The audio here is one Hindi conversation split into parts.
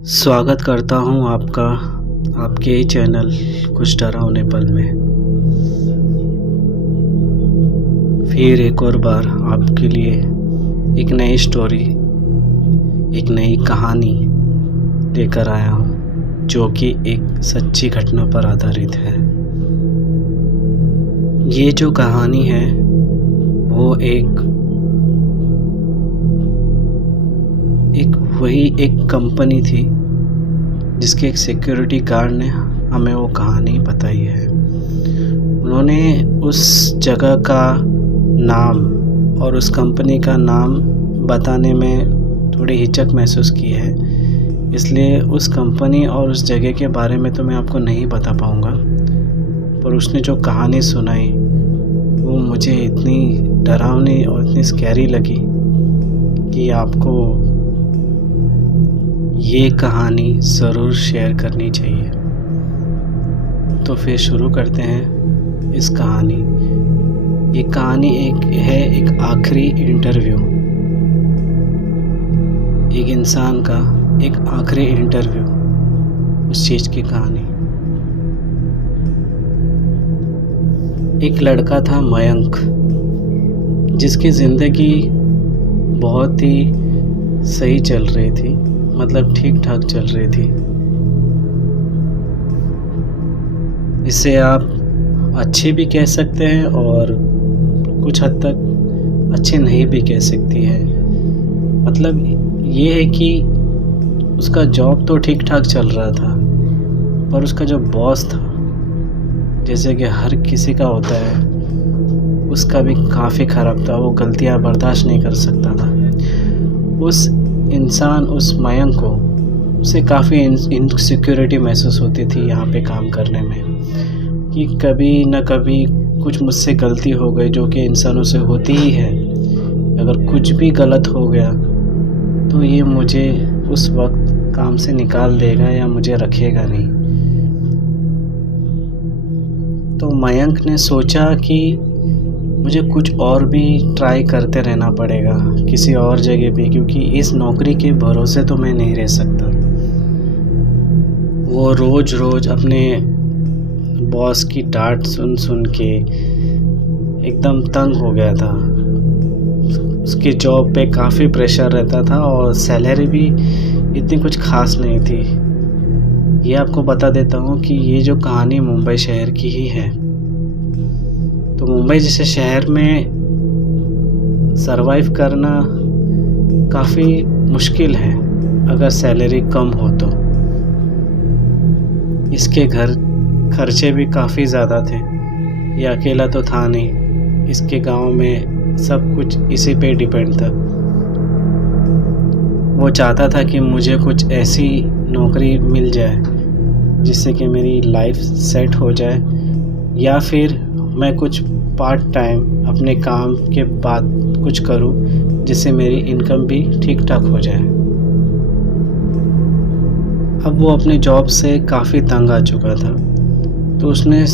स्वागत करता हूँ आपका आपके ही चैनल कुछ डरावने पल में। फिर एक और बार आपके लिए एक नई स्टोरी, एक नई कहानी लेकर आया हूँ जो कि एक सच्ची घटना पर आधारित है। ये जो कहानी है वो एक कंपनी थी जिसके एक सिक्योरिटी गार्ड ने हमें वो कहानी बताई है। उन्होंने उस जगह का नाम और उस कंपनी का नाम बताने में थोड़ी हिचक महसूस की है, इसलिए उस कंपनी और उस जगह के बारे में तो मैं आपको नहीं बता पाऊँगा। पर उसने जो कहानी सुनाई वो मुझे इतनी डरावनी और इतनी स्कैरी लगी कि आपको ये कहानी ज़रूर शेयर करनी चाहिए। तो फिर शुरू करते हैं इस कहानी। ये कहानी एक आखिरी इंटरव्यू, एक इंसान का एक आखिरी इंटरव्यू, उस चीज़ की कहानी। एक लड़का था मयंक, जिसकी ज़िंदगी बहुत ही सही चल रही थी, मतलब ठीक ठाक चल रही थी। इसे आप अच्छी भी कह सकते हैं और कुछ हद तक अच्छी नहीं भी कह सकती है। मतलब ये है कि उसका जॉब तो ठीक ठाक चल रहा था, पर उसका जो बॉस था, जैसे कि हर किसी का होता है, उसका भी काफ़ी ख़राब था। वो गलतियाँ बर्दाश्त नहीं कर सकता था। उस मयंक को उसे काफ़ी इनसिक्योरिटी महसूस होती थी यहाँ पे काम करने में, कि कभी न कभी कुछ मुझसे गलती हो गई, जो कि इंसानों से होती ही है। अगर कुछ भी गलत हो गया तो ये मुझे उस वक्त काम से निकाल देगा या मुझे रखेगा नहीं। तो मयंक ने सोचा कि मुझे कुछ और भी ट्राई करते रहना पड़ेगा किसी और जगह पे, क्योंकि इस नौकरी के भरोसे तो मैं नहीं रह सकता। वो रोज़ अपने बॉस की डांट सुन के एकदम तंग हो गया था। उसकी जॉब पे काफ़ी प्रेशर रहता था और सैलरी भी इतनी कुछ खास नहीं थी। ये आपको बता देता हूँ कि ये जो कहानी मुंबई शहर की ही है। तो मुंबई जैसे शहर में सरवाइव करना काफ़ी मुश्किल है अगर सैलरी कम हो तो। इसके घर खर्चे भी काफ़ी ज़्यादा थे। ये अकेला तो था नहीं, इसके गांव में सब कुछ इसी पे डिपेंड था। वो चाहता था कि मुझे कुछ ऐसी नौकरी मिल जाए जिससे कि मेरी लाइफ सेट हो जाए, या फिर मैं कुछ पार्ट टाइम अपने काम के बाद कुछ करूं जिससे मेरी इनकम भी ठीक ठाक हो जाए। अब वो अपने जॉब से काफ़ी तंग आ चुका था, तो उसने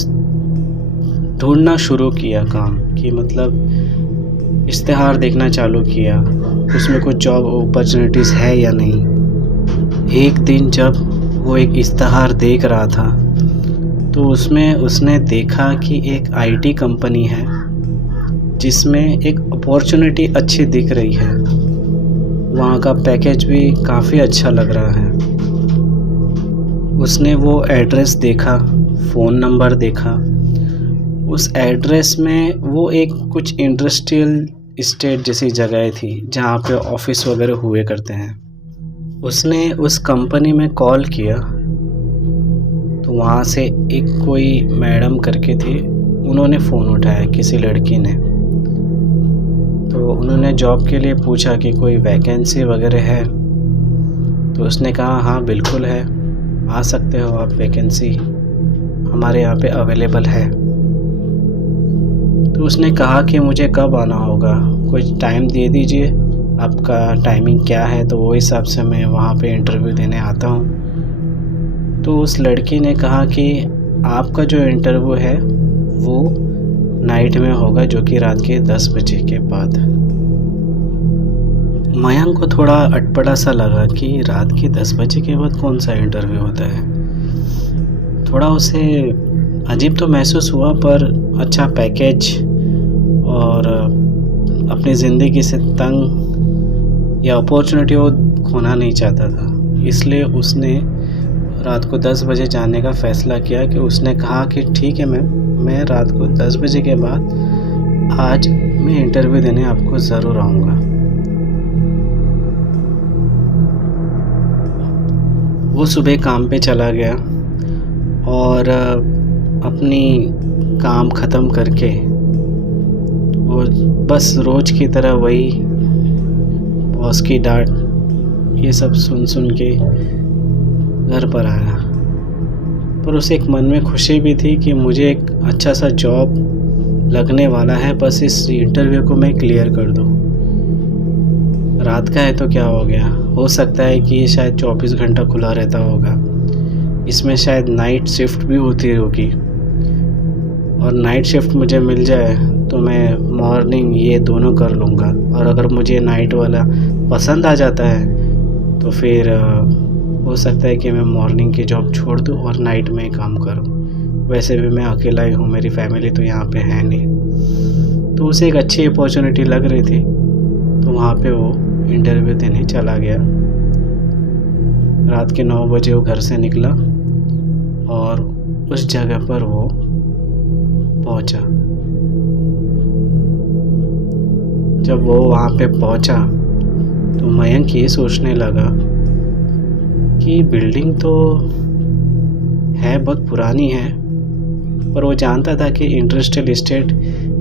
ढूंढना शुरू किया काम कि मतलब इश्तिहार देखना चालू किया, उसमें कुछ जॉब अपॉर्चुनिटीज़ है या नहीं। एक दिन जब वो एक इश्तिहार देख रहा था तो उसमें उसने देखा कि एक आईटी कंपनी है जिसमें एक अपॉर्चुनिटी अच्छी दिख रही है। वहाँ का पैकेज भी काफ़ी अच्छा लग रहा है। उसने वो एड्रेस देखा, फ़ोन नंबर देखा। उस एड्रेस में वो एक कुछ इंडस्ट्रियल इस्टेट जैसी जगह थी जहाँ पे ऑफिस वगैरह हुए करते हैं। उसने उस कंपनी में कॉल किया तो वहाँ से एक कोई मैडम करके थी, उन्होंने फ़ोन उठाया, किसी लड़की ने। तो उन्होंने जॉब के लिए पूछा कि कोई वैकेंसी वगैरह है। तो उसने कहा हाँ बिल्कुल है, आ सकते हो आप, वैकेंसी हमारे यहाँ पे अवेलेबल है। तो उसने कहा कि मुझे कब आना होगा, कुछ टाइम दे दीजिए, आपका टाइमिंग क्या है, तो वो हिसाब से मैं वहाँ पे इंटरव्यू देने आता हूँ। तो उस लड़की ने कहा कि आपका जो इंटरव्यू है वो नाइट में होगा, जो कि रात के 10 बजे के बाद। मयंक को थोड़ा अटपटा सा लगा कि रात के 10 बजे के बाद कौन सा इंटरव्यू होता है। थोड़ा उसे अजीब तो महसूस हुआ, पर अच्छा पैकेज और अपनी ज़िंदगी से तंग या अपॉर्चुनिटी वो खोना नहीं चाहता था। इसलिए उसने रात को 10 बजे जाने का फ़ैसला किया कि उसने कहा कि ठीक है मैं रात को 10 बजे के बाद आज मैं इंटरव्यू देने आपको ज़रूर आऊँगा। वो सुबह काम पे चला गया और अपनी काम ख़त्म करके वो बस रोज़ की तरह वही बॉस की डांट ये सब सुन के घर पर आया। पर उसे एक मन में खुशी भी थी कि मुझे एक अच्छा सा जॉब लगने वाला है, बस इस इंटरव्यू को मैं क्लियर कर दूँ। रात का है तो क्या हो गया, हो सकता है कि ये शायद 24 घंटा खुला रहता होगा। इसमें शायद नाइट शिफ्ट भी होती होगी, और नाइट शिफ्ट मुझे मिल जाए तो मैं मॉर्निंग ये दोनों कर लूँगा। और अगर मुझे नाइट वाला पसंद आ जाता है तो फिर हो सकता है कि मैं मॉर्निंग की जॉब छोड़ दूँ और नाइट में ही काम करूँ। वैसे भी मैं अकेला ही हूँ, मेरी फैमिली तो यहाँ पे है नहीं। तो उसे एक अच्छी अपॉर्चुनिटी लग रही थी, तो वहाँ पे वो इंटरव्यू देने चला गया। रात के 9 बजे वो घर से निकला और उस जगह पर वो पहुँचा। जब वो वहाँ पे पहुँचा तो मयंक ये सोचने लगा कि बिल्डिंग तो है, बहुत पुरानी है, पर वो जानता था कि इंडस्ट्रियल एस्टेट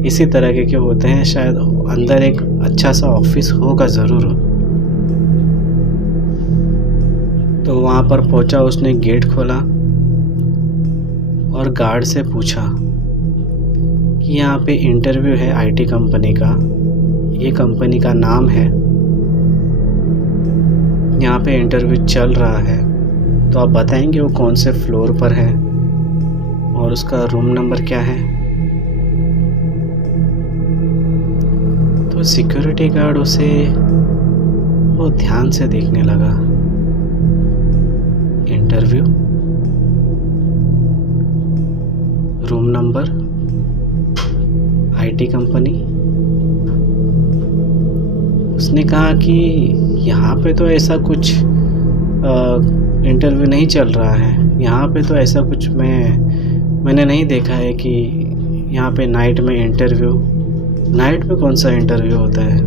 इसी तरह के होते हैं, शायद अंदर एक अच्छा सा ऑफिस होगा ज़रूर। तो वहाँ पर पहुँचा, उसने गेट खोला और गार्ड से पूछा कि यहाँ पे इंटरव्यू है आईटी कंपनी का, ये कंपनी का नाम है, यहाँ पे इंटरव्यू चल रहा है, तो आप बताएंगे वो कौन से फ्लोर पर है और उसका रूम नंबर क्या है। तो सिक्योरिटी गार्ड उसे बहुत ध्यान से देखने लगा। Interview, room number, IT company. उसने कहा कि यहाँ पे तो ऐसा कुछ इंटरव्यू नहीं चल रहा है, यहाँ पे तो ऐसा कुछ मैंने नहीं देखा है कि यहाँ पे नाइट में इंटरव्यू। नाइट में कौन सा इंटरव्यू होता है।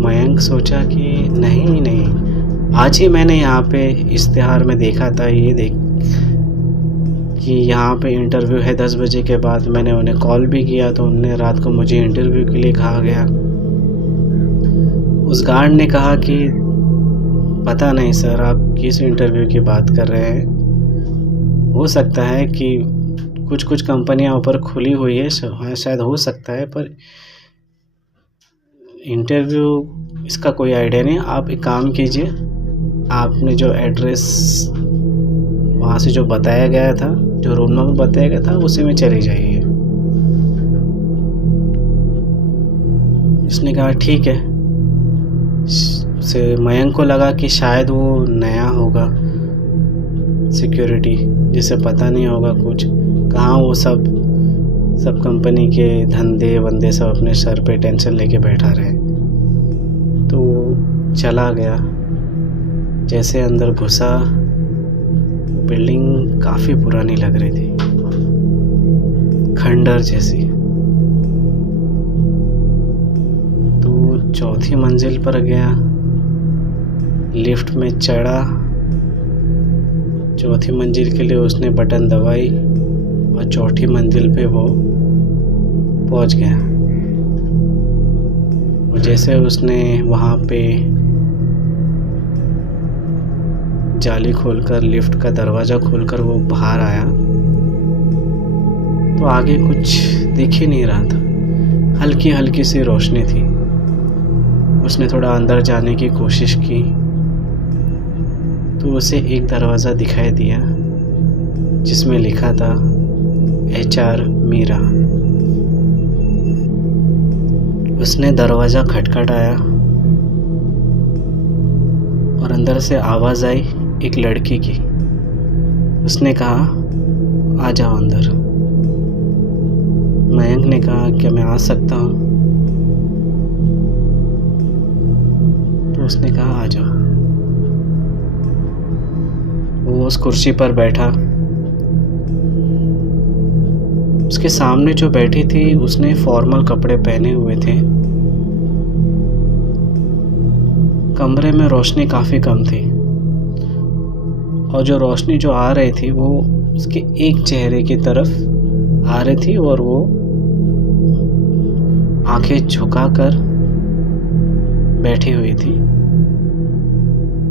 मयंक सोचा कि नहीं, आज ही मैंने यहाँ पे इश्तिहार में देखा था, ये देख कि यहाँ पे इंटरव्यू है 10 बजे के बाद। मैंने उन्हें कॉल भी किया तो उन्होंने रात को मुझे इंटरव्यू के लिए कहा गया। उस गार्ड ने कहा कि पता नहीं सर, आप किस इंटरव्यू की बात कर रहे हैं। हो सकता है कि कुछ कंपनियां ऊपर खुली हुई है, शायद हो सकता है, पर इंटरव्यू इसका कोई आइडिया नहीं। आप एक काम कीजिए, आपने जो एड्रेस वहाँ से जो बताया गया था, जो रूम नंबर बताया गया था, उसी में चले जाइए। उसने कहा ठीक है। उसे मयंक को लगा कि शायद वो नया होगा सिक्योरिटी, जिसे पता नहीं होगा कुछ, कहाँ वो सब कंपनी के धंधे वंदे सब अपने सर पे टेंशन लेके बैठा रहे। तो चला गया। जैसे अंदर घुसा, बिल्डिंग काफ़ी पुरानी लग रही थी, खंडर जैसी। तो चौथी मंजिल पर गया, लिफ्ट में चढ़ा। चौथी मंजिल के लिए उसने बटन दबाई और चौथी मंजिल पे वो पहुंच गया। और जैसे उसने वहाँ पे जाली खोलकर, लिफ्ट का दरवाज़ा खोलकर वो बाहर आया तो आगे कुछ दिख ही नहीं रहा था, हल्की हल्की सी रोशनी थी। उसने थोड़ा अंदर जाने की कोशिश की तो उसे एक दरवाज़ा दिखाई दिया जिसमें लिखा था HR मीरा। उसने दरवाज़ा खटखटाया और अंदर से आवाज़ आई एक लड़की की। उसने कहा, आ जाओ अंदर। मयंक ने कहा, क्या मैं आ सकता हूँ? तो उसने कहा, आ जाओ। वो उस कुर्सी पर बैठा। उसके सामने जो बैठी थी उसने फॉर्मल कपड़े पहने हुए थे। कमरे में रोशनी काफ़ी कम थी और जो रोशनी जो आ रही थी वो उसके एक चेहरे की तरफ आ रही थी और वो आंखें झुकाकर बैठी हुई थी।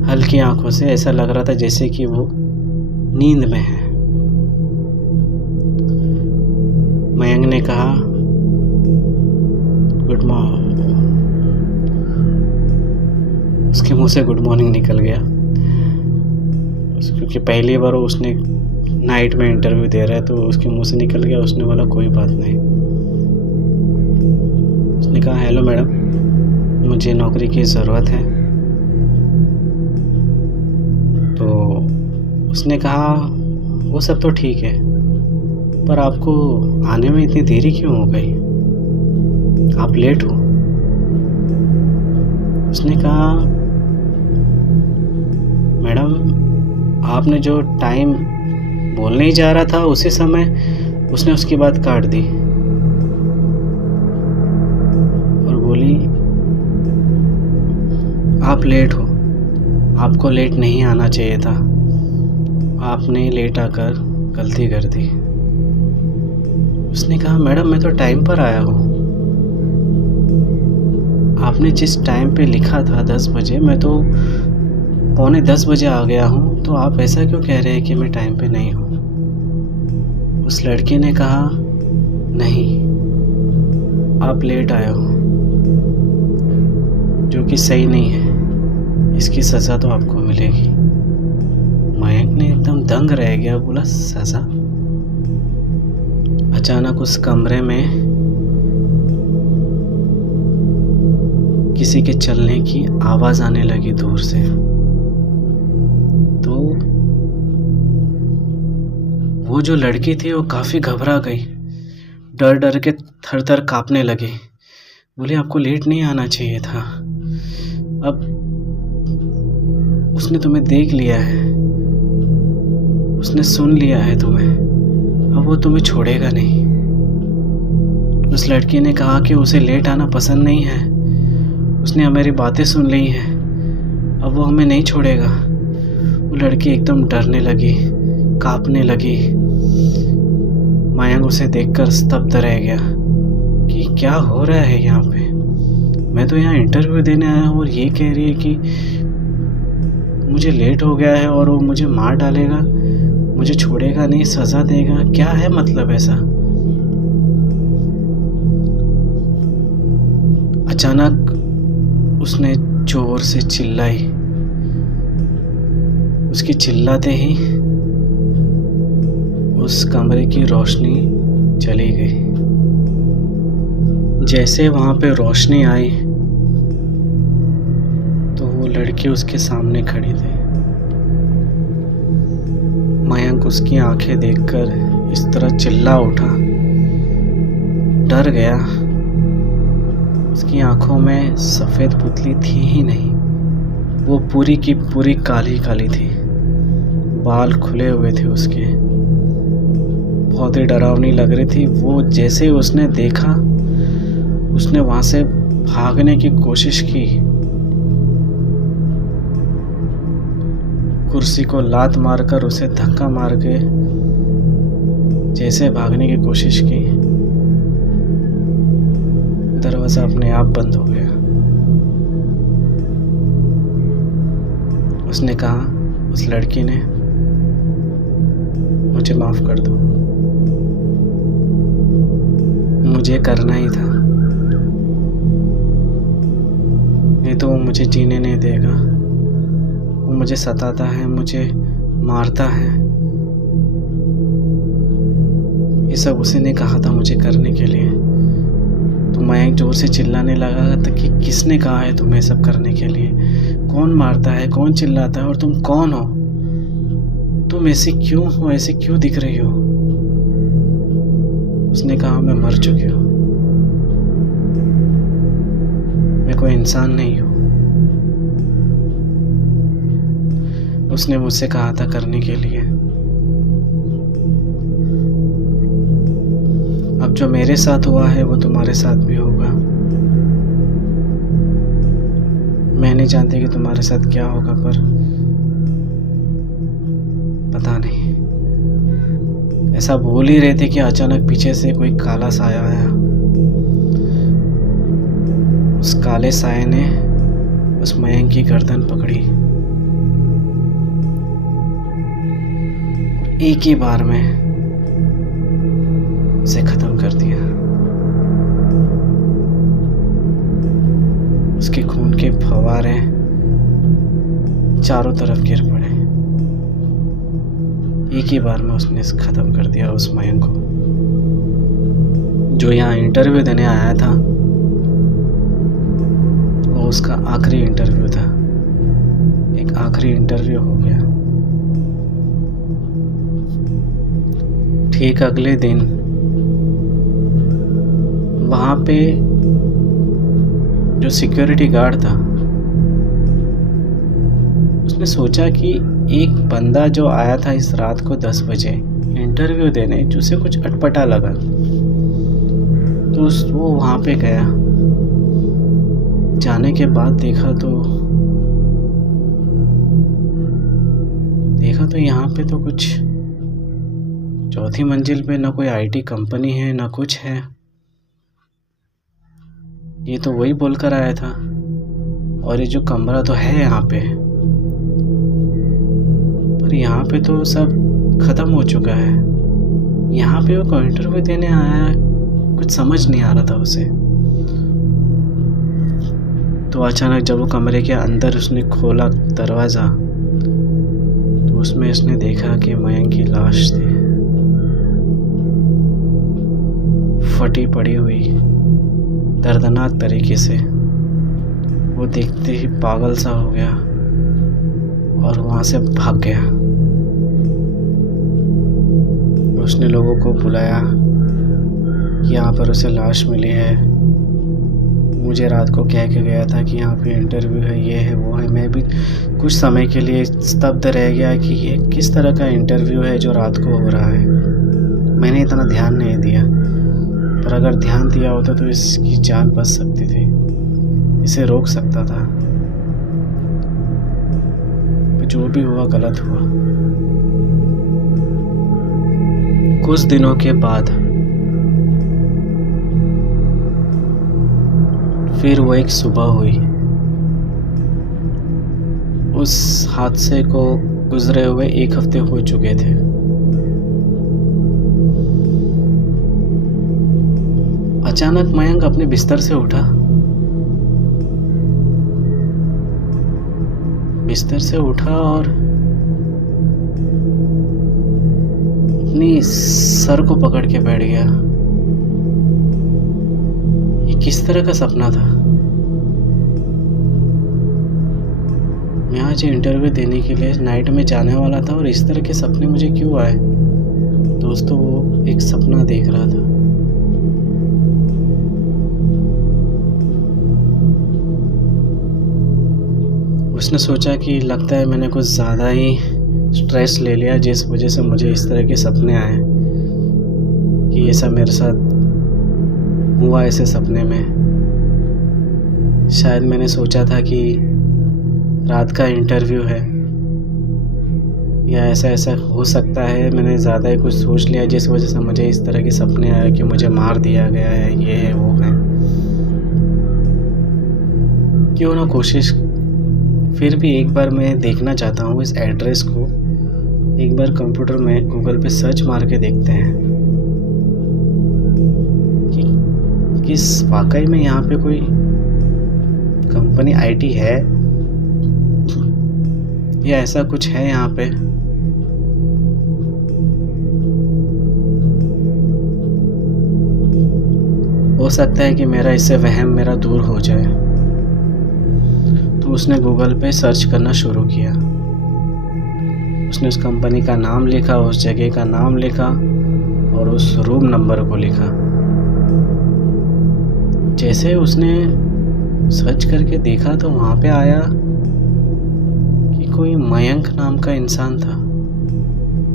हल्की आंखों से ऐसा लग रहा था जैसे कि वो नींद में है। मयंक ने कहा, गुड मॉर्निंग। उसके मुंह से गुड मॉर्निंग निकल गया क्योंकि पहली बार उसने नाइट में इंटरव्यू दे रहा है तो उसके मुंह से निकल गया। उसने बोला, कोई बात नहीं। उसने कहा, हेलो मैडम, मुझे नौकरी की ज़रूरत है। तो उसने कहा, वो सब तो ठीक है, पर आपको आने में इतनी देरी क्यों हो गई? आप लेट हो। उसने कहा, मैडम, आपने जो टाइम बोलने ही जा रहा था उसी समय उसने उसकी बात काट दी और बोली, आप लेट हो, आपको लेट नहीं आना चाहिए था, आपने लेट आकर गलती कर दी। उसने कहा, मैडम, मैं तो टाइम पर आया हूँ। आपने जिस टाइम पे लिखा था 10 बजे, मैं तो 9:45 बजे आ गया हूँ, तो आप ऐसा क्यों कह रहे हैं कि मैं टाइम पे नहीं हूँ? उस लड़की ने कहा, नहीं, आप लेट आए हो, जो कि सही नहीं है, इसकी सज़ा तो आपको मिलेगी। मयंक ने एकदम दंग रह गया, बोला, सज़ा? अचानक उस कमरे में किसी के चलने की आवाज़ आने लगी दूर से। तो वो जो लड़की थी वो काफ़ी घबरा गई, डर डर के थर थर काँपने लगी। बोली, आपको लेट नहीं आना चाहिए था, अब उसने तुम्हें देख लिया है, उसने सुन लिया है तुम्हें, अब वो तुम्हें छोड़ेगा नहीं। उस लड़की ने कहा कि उसे लेट आना पसंद नहीं है, उसने हमारी बातें सुन ली हैं, अब वो हमें नहीं छोड़ेगा। वो लड़की एकदम डरने लगी, काँपने लगी। मयंक उसे देखकर स्तब्ध रह गया कि क्या हो रहा है यहाँ पे। मैं तो यहाँ इंटरव्यू देने आया हूँ और ये कह रही है कि मुझे लेट हो गया है और वो मुझे मार डालेगा, मुझे छोड़ेगा नहीं, सज़ा देगा। क्या है मतलब ऐसा? अचानक उसने जोर से चिल्लाई। उसकी चिल्लाते ही उस कमरे की रोशनी चली गई। जैसे वहाँ पे रोशनी आई तो वो लड़की उसके सामने खड़ी थी। मयंक उसकी आंखें देखकर इस तरह चिल्ला उठा, डर गया। उसकी आंखों में सफ़ेद पुतली थी ही नहीं, वो पूरी की पूरी काली काली थी। बाल खुले हुए थे उसके, बहुत ही डरावनी लग रही थी वो। जैसे उसने देखा, उसने वहाँ से भागने की कोशिश की, कुर्सी को लात मारकर उसे धक्का मार के जैसे भागने की कोशिश की, दरवाज़ा अपने आप बंद हो गया। उसने कहा, उस लड़की ने, मुझे माफ़ कर दो, मुझे करना ही था, नहीं तो वो मुझे जीने नहीं देगा। वो मुझे सताता है, मुझे मारता है। ये सब उसी ने कहा था मुझे करने के लिए। तो मयंक जोर से चिल्लाने लगा था कि किसने कहा है तुम्हें सब करने के लिए, कौन मारता है, कौन चिल्लाता है और तुम कौन हो, तुम ऐसे क्यों हो, ऐसे क्यों दिख रही हो। उसने कहा मैं मर चुकी हूँ, मैं कोई इंसान नहीं हूँ। उसने मुझसे कहा था करने के लिए। अब जो मेरे साथ हुआ है वो तुम्हारे साथ भी होगा। मैं नहीं जानती कि तुम्हारे साथ क्या होगा, पर पता नहीं। ऐसा बोल ही रहे थे कि अचानक पीछे से कोई काला साया आया। उस काले साये ने उस मयंक की गर्दन पकड़ी, एक ही बार में उसे खत्म कर दिया। उसके खून के फव्वारे चारों तरफ गिर पड़े। एक ही बार में उसने खत्म कर दिया उस मयंक को, जो यहाँ इंटरव्यू देने आया था। वो उसका आखिरी इंटरव्यू था, एक आखिरी इंटरव्यू हो गया। ठीक अगले दिन वहाँ पे जो सिक्योरिटी गार्ड था, उसने सोचा कि एक बंदा जो आया था इस रात को 10 बजे इंटरव्यू देने, जिसे कुछ अटपटा लगा, तो वो वहाँ पे गया। जाने के बाद देखा तो यहाँ पे तो कुछ चौथी मंजिल पे ना कोई आईटी कंपनी है ना कुछ है। ये तो वही बोलकर आया था, और ये जो कमरा तो है यहाँ पे, पर यहाँ पे तो सब खत्म हो चुका है। यहाँ पे वो इंटरव्यू देने आया, कुछ समझ नहीं आ रहा था उसे। तो अचानक जब वो कमरे के अंदर उसने खोला दरवाज़ा, तो उसमें उसने देखा कि मयंक की लाश थी, फटी पड़ी हुई दर्दनाक तरीके से। वो देखते ही पागल सा हो गया और वहाँ से भाग गया। उसने लोगों को बुलाया कि यहाँ पर उसे लाश मिली है, मुझे रात को कह के गया था कि यहाँ पे इंटरव्यू है, ये है वो है। मैं भी कुछ समय के लिए स्तब्ध रह गया कि ये किस तरह का इंटरव्यू है जो रात को हो रहा है। मैंने इतना ध्यान नहीं दिया, पर अगर ध्यान दिया होता तो इसकी जान बच सकती थी, इसे रोक सकता था। जो भी हुआ गलत हुआ। कुछ दिनों के बाद फिर वो एक सुबह हुई। उस हादसे को गुजरे हुए 1 हफ्ते हो चुके थे। अचानक मयंक अपने बिस्तर से उठा। और अपनी सर को पकड़ के बैठ गया। ये किस तरह का सपना था? मैं आज इंटरव्यू देने के लिए नाइट में जाने वाला था और इस तरह के सपने मुझे क्यों आए? दोस्तों, वो एक सपना देख रहा था। उसने सोचा कि लगता है मैंने कुछ ज़्यादा ही स्ट्रेस ले लिया, जिस वजह से मुझे इस तरह के सपने आए, कि ऐसा मेरे साथ हुआ ऐसे सपने में। शायद मैंने सोचा था कि रात का इंटरव्यू है, या ऐसा हो सकता है। मैंने ज़्यादा ही कुछ सोच लिया, जिस वजह से मुझे इस तरह के सपने आए कि मुझे मार दिया गया है, ये है वो है। क्यों ना कोशिश, फिर भी एक बार मैं देखना चाहता हूँ इस एड्रेस को। एक बार कंप्यूटर में गूगल पे सर्च मार के देखते हैं कि किस वाकई में यहाँ पे कोई कंपनी आईटी है या ऐसा कुछ है यहाँ पे। हो सकता है कि मेरा इससे वहम मेरा दूर हो जाए। तो उसने गूगल पे सर्च करना शुरू किया। उसने उस कंपनी का नाम लिखा, उस जगह का नाम लिखा और उस रूम नंबर को लिखा। जैसे उसने सर्च करके देखा तो वहाँ पे आया कि कोई मयंक नाम का इंसान था,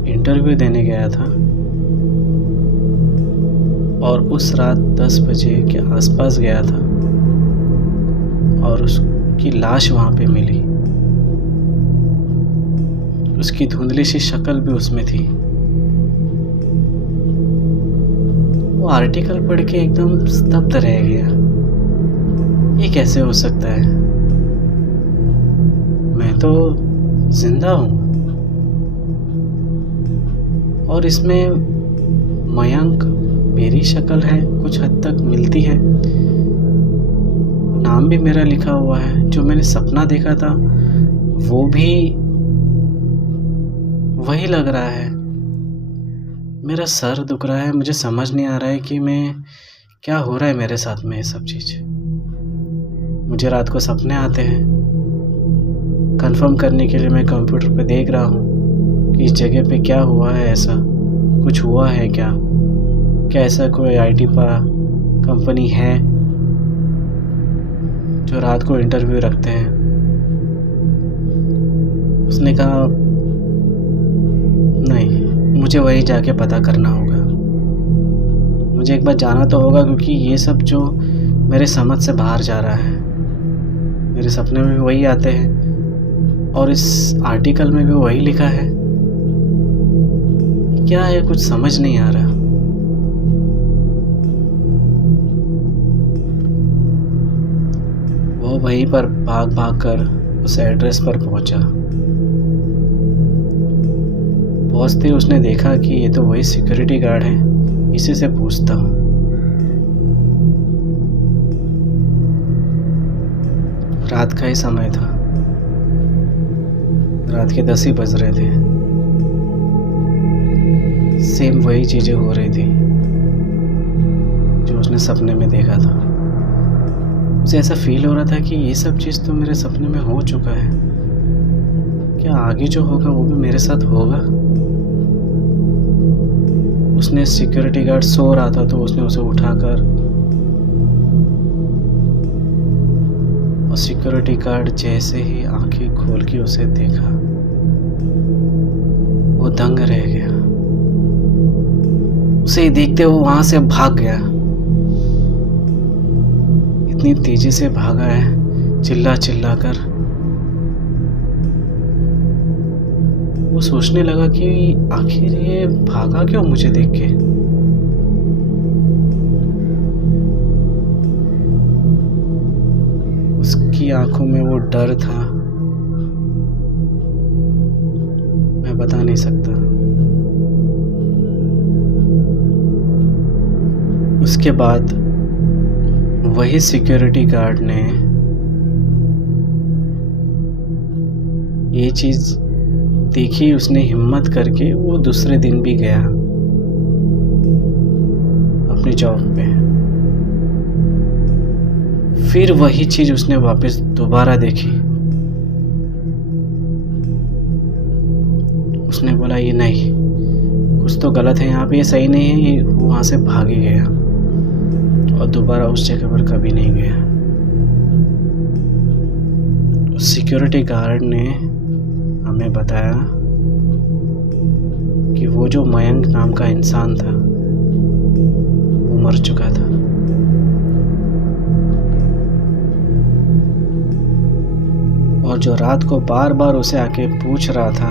इंटरव्यू देने गया था और उस रात 10 बजे के आसपास गया था और उसकी लाश वहाँ पे मिली। उसकी धुंधली सी शक्ल भी उसमें थी। वो आर्टिकल पढ़ के एकदम स्तब्ध रह गया। ये कैसे हो सकता है? मैं तो जिंदा हूँ और इसमें मयंक मेरी शक्ल है, कुछ हद तक मिलती है। नाम भी मेरा लिखा हुआ है। जो मैंने सपना देखा था वो भी वही लग रहा है। मेरा सर दुख रहा है। मुझे समझ नहीं आ रहा है कि मैं क्या हो रहा है मेरे साथ में ये सब चीज़। मुझे रात को सपने आते हैं। कंफर्म करने के लिए मैं कंप्यूटर पे देख रहा हूँ कि इस जगह पे क्या हुआ है, ऐसा कुछ हुआ है क्या ऐसा कोई आईटी कंपनी है जो रात को इंटरव्यू रखते हैं। उसने कहा नहीं, मुझे वहीं जाके पता करना होगा। मुझे एक बार जाना तो होगा क्योंकि ये सब जो मेरे समझ से बाहर जा रहा है। मेरे सपने में भी वही आते हैं और इस आर्टिकल में भी वही लिखा है। क्या है, कुछ समझ नहीं आ रहा। वो वहीं पर भाग भाग कर उस एड्रेस पर पहुंचा। पहुंचते उसने देखा कि ये तो वही सिक्योरिटी गार्ड है, इसी से पूछता हूँ। रात का ही समय था, रात के 10 ही बज रहे थे। सेम वही चीजें हो रही थी जो उसने सपने में देखा था। उसे ऐसा फील हो रहा था कि ये सब चीज़ तो मेरे सपने में हो चुका है। क्या आगे जो होगा वो भी मेरे साथ होगा? उसने सिक्योरिटी गार्ड सो रहा था तो उसने उसे उठाकर, और सिक्योरिटी गार्ड जैसे ही आंखें खोल के उसे देखा वो दंग रह गया। उसे देखते हुए वहां से भाग गया। इतनी तेजी से भागा है, चिल्ला चिल्ला कर। वो सोचने लगा कि आखिर ये भागा क्यों मुझे देख के। उसकी आंखों में वो डर था, मैं बता नहीं सकता। उसके बाद वही सिक्योरिटी गार्ड ने ये चीज देखी। उसने हिम्मत करके वो दूसरे दिन भी गया अपनी जॉब पे। फिर वही चीज उसने वापस दोबारा देखी। उसने बोला ये नहीं, कुछ तो गलत है यहाँ पे, ये सही नहीं है। ये वहां से भाग ही गया और दोबारा उस जगह पर कभी नहीं गया। उस सिक्योरिटी गार्ड ने हमें बताया कि वो जो मयंक नाम का इंसान था वो मर चुका था। और जो रात को बार बार उसे आके पूछ रहा था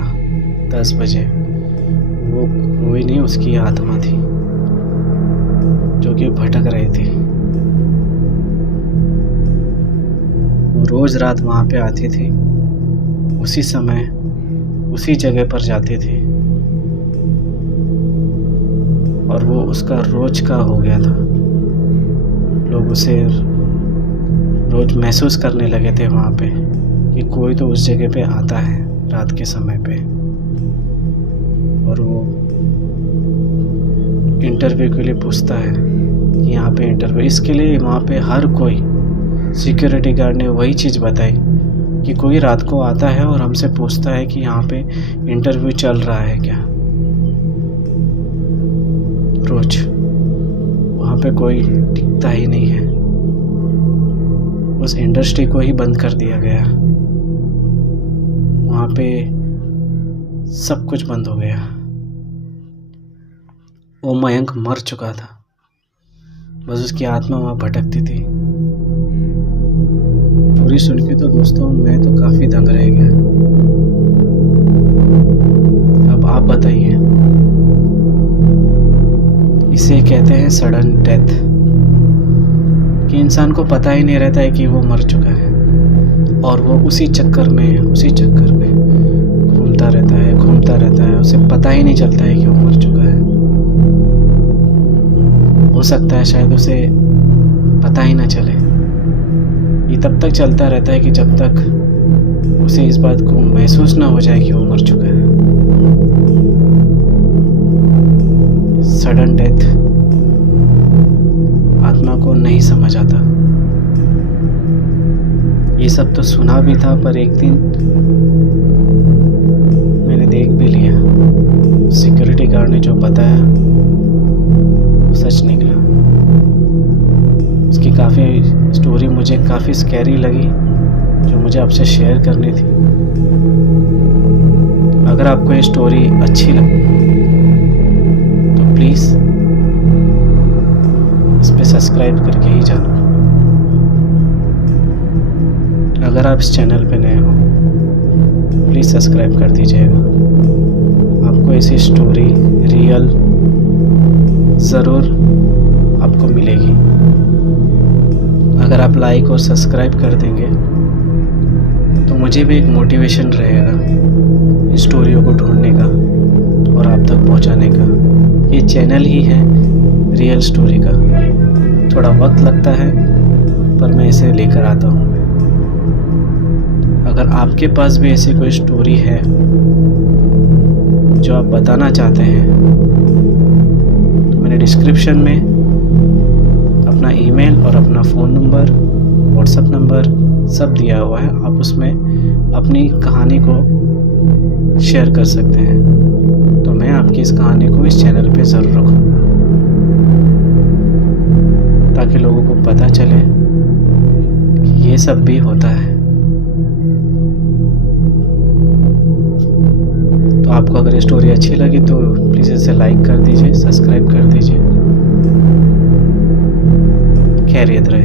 10 बजे, वो कोई नहीं, उसकी आत्मा थी जो कि भटक रही थी। वो रोज रात वहां पे आती थी, उसी समय उसी जगह पर जाती थी और वो उसका रोज का हो गया था। लोग उसे रोज महसूस करने लगे थे वहां पे कि कोई तो उस जगह पे आता है रात के समय पे और वो इंटरव्यू के लिए पूछता है कि यहाँ पे इंटरव्यू, इसके लिए वहाँ पे हर कोई सिक्योरिटी गार्ड ने वही चीज़ बताई कि कोई रात को आता है और हमसे पूछता है कि यहाँ पे इंटरव्यू चल रहा है क्या। रोज वहाँ पे कोई टिकता ही नहीं है, उस इंडस्ट्री को ही बंद कर दिया गया। वहाँ पे सब कुछ बंद हो गया। वो मयंक मर चुका था, बस उसकी आत्मा वहाँ भटकती थी। पूरी सुन के तो दोस्तों मैं तो काफ़ी दंग रह गया। अब आप बताइए, इसे कहते हैं सडन डेथ, कि इंसान को पता ही नहीं रहता है कि वो मर चुका है और वो उसी चक्कर में घूमता रहता है, उसे पता ही नहीं चलता है कि वो मर चुका है। हो सकता है शायद उसे पता ही ना चले। ये तब तक चलता रहता है कि जब तक उसे इस बात को महसूस ना हो जाए कि वो मर चुका है। सडन डेथ आत्मा को नहीं समझ आता। ये सब तो सुना भी था, पर एक दिन मैंने देख भी लिया। सिक्योरिटी गार्ड ने जो बताया वो सच निकला। उसकी काफ़ी स्टोरी मुझे काफ़ी स्कैरी लगी, जो मुझे आपसे शेयर करनी थी। अगर आपको ये स्टोरी अच्छी लगी तो प्लीज़ इस पे सब्सक्राइब करके ही जाना। अगर आप इस चैनल पे नए हो प्लीज़ सब्सक्राइब कर दीजिएगा। आपको ऐसी स्टोरी रियल ज़रूर आपको मिलेगी। अगर आप लाइक और सब्सक्राइब कर देंगे तो मुझे भी एक मोटिवेशन रहेगा इस स्टोरियों को ढूंढने का और आप तक पहुंचाने का। ये चैनल ही है रियल स्टोरी का। थोड़ा वक्त लगता है पर मैं इसे लेकर आता हूँ। अगर आपके पास भी ऐसी कोई स्टोरी है जो आप बताना चाहते हैं तो मैंने डिस्क्रिप्शन में अपना ईमेल और अपना फ़ोन नंबर, व्हाट्सएप नंबर सब दिया हुआ है। आप उसमें अपनी कहानी को शेयर कर सकते हैं, तो मैं आपकी इस कहानी को इस चैनल पे ज़रूर रखूँगा ताकि लोगों को पता चले कि ये सब भी होता है। तो आपको अगर ये स्टोरी अच्छी लगी तो प्लीज़ इसे लाइक कर दीजिए, सब्सक्राइब कर दीजिए। खैरियत रहे।